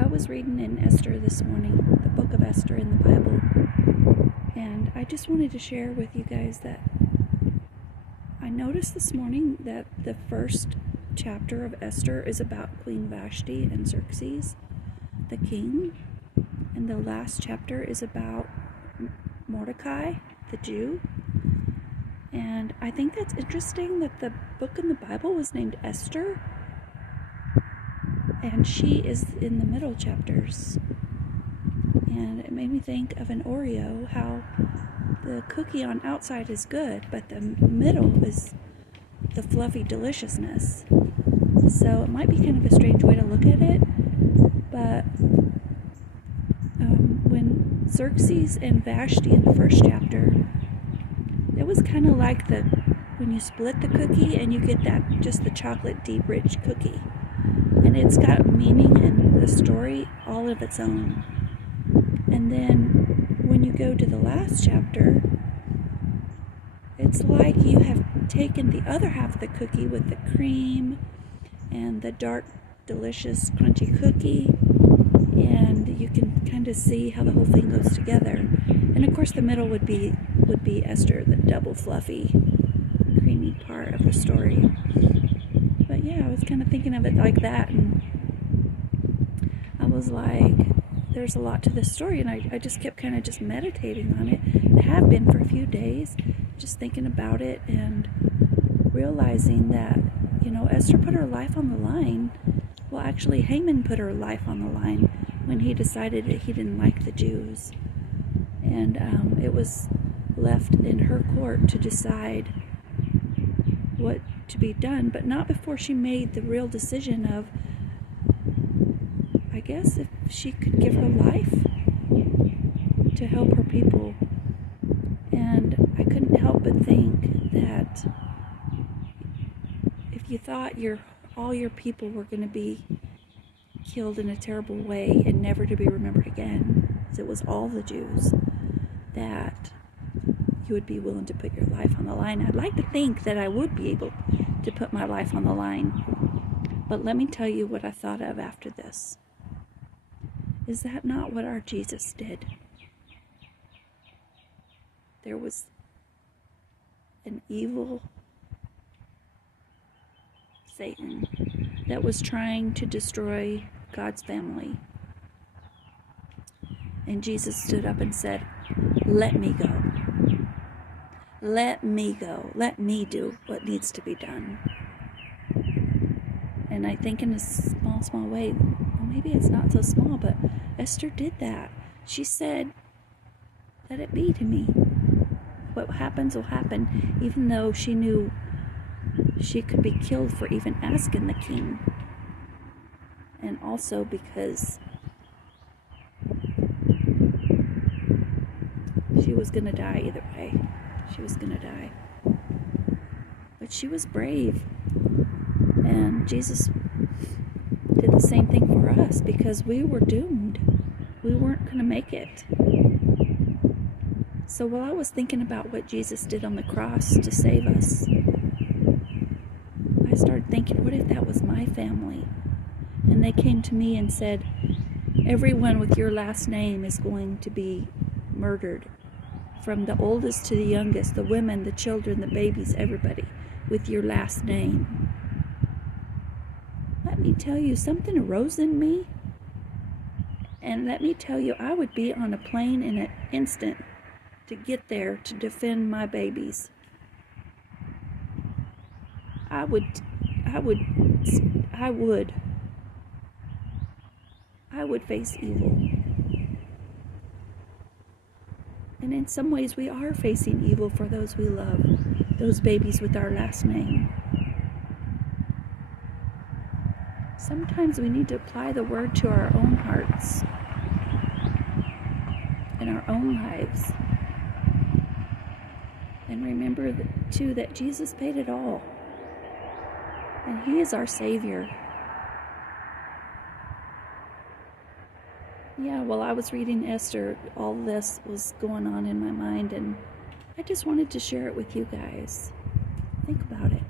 I was reading in Esther this morning, the book of Esther in the Bible, and I just wanted to share with you guys that I noticed this morning that the first chapter of Esther is about Queen Vashti and Xerxes, the king, and the last chapter is about Mordecai, the Jew. And I think that's interesting that the book in the Bible was named Esther, and she is in the middle chapters. And it made me think of an Oreo, how the cookie on outside is good, but the middle is the fluffy deliciousness. So it might be kind of a strange way to look at it, but when Xerxes and Vashti in the first chapter, it was kind of like when you split the cookie and you get that just the chocolate deep rich cookie, and it's got meaning in the story all of its own. And then when you go to the last chapter, it's like you have taken the other half of the cookie with the cream and the dark delicious crunchy cookie, and you can kind of see how the whole thing goes together. And of course the middle would be Esther, the double fluffy creamy part of the story. But yeah, I was kind of thinking of it like that, and I was like, there's a lot to this story, and I just kept kind of just meditating on it. I have been for a few days, just thinking about it and realizing that, Esther put her life on the line. Well, actually, Haman put her life on the line when he decided that he didn't like the Jews. And it was left in her court to decide what to be done, but not before she made the real decision of, I guess, if she could give her life to help her people. And I couldn't help but think that if you thought all your people were going to be killed in a terrible way and never to be remembered again, as it was all the Jews, that you would be willing to put your life on the line. I'd like to think that I would be able to put my life on the line. But let me tell you what I thought of after this. Is that not what our Jesus did? There was an evil Satan that was trying to destroy God's family. And Jesus stood up and said, "Let me go. Let me go. Let me do what needs to be done." And I think in a small way, well, maybe it's not so small, but Esther did that. She said, "Let it be to me. What happens will happen," even though she knew she could be killed for even asking the king. And also because she was going to die either way. She was going to die. But she was brave. And Jesus did the same thing for us because we were doomed. We weren't going to make it. So while I was thinking about what Jesus did on the cross to save us, I started thinking, what if that was my family? And they came to me and said, "Everyone with your last name is going to be murdered. From the oldest to the youngest, the women, the children, the babies, everybody with your last name." Let me tell you, something arose in me. And let me tell you, I would be on a plane in an instant to get there to defend my babies. I would face evil. And in some ways we are facing evil for those we love, those babies with our last name. Sometimes we need to apply the word to our own hearts and our own lives. And remember too that Jesus paid it all. And He is our Savior. Yeah, while I was reading Esther, all this was going on in my mind, and I just wanted to share it with you guys. Think about it.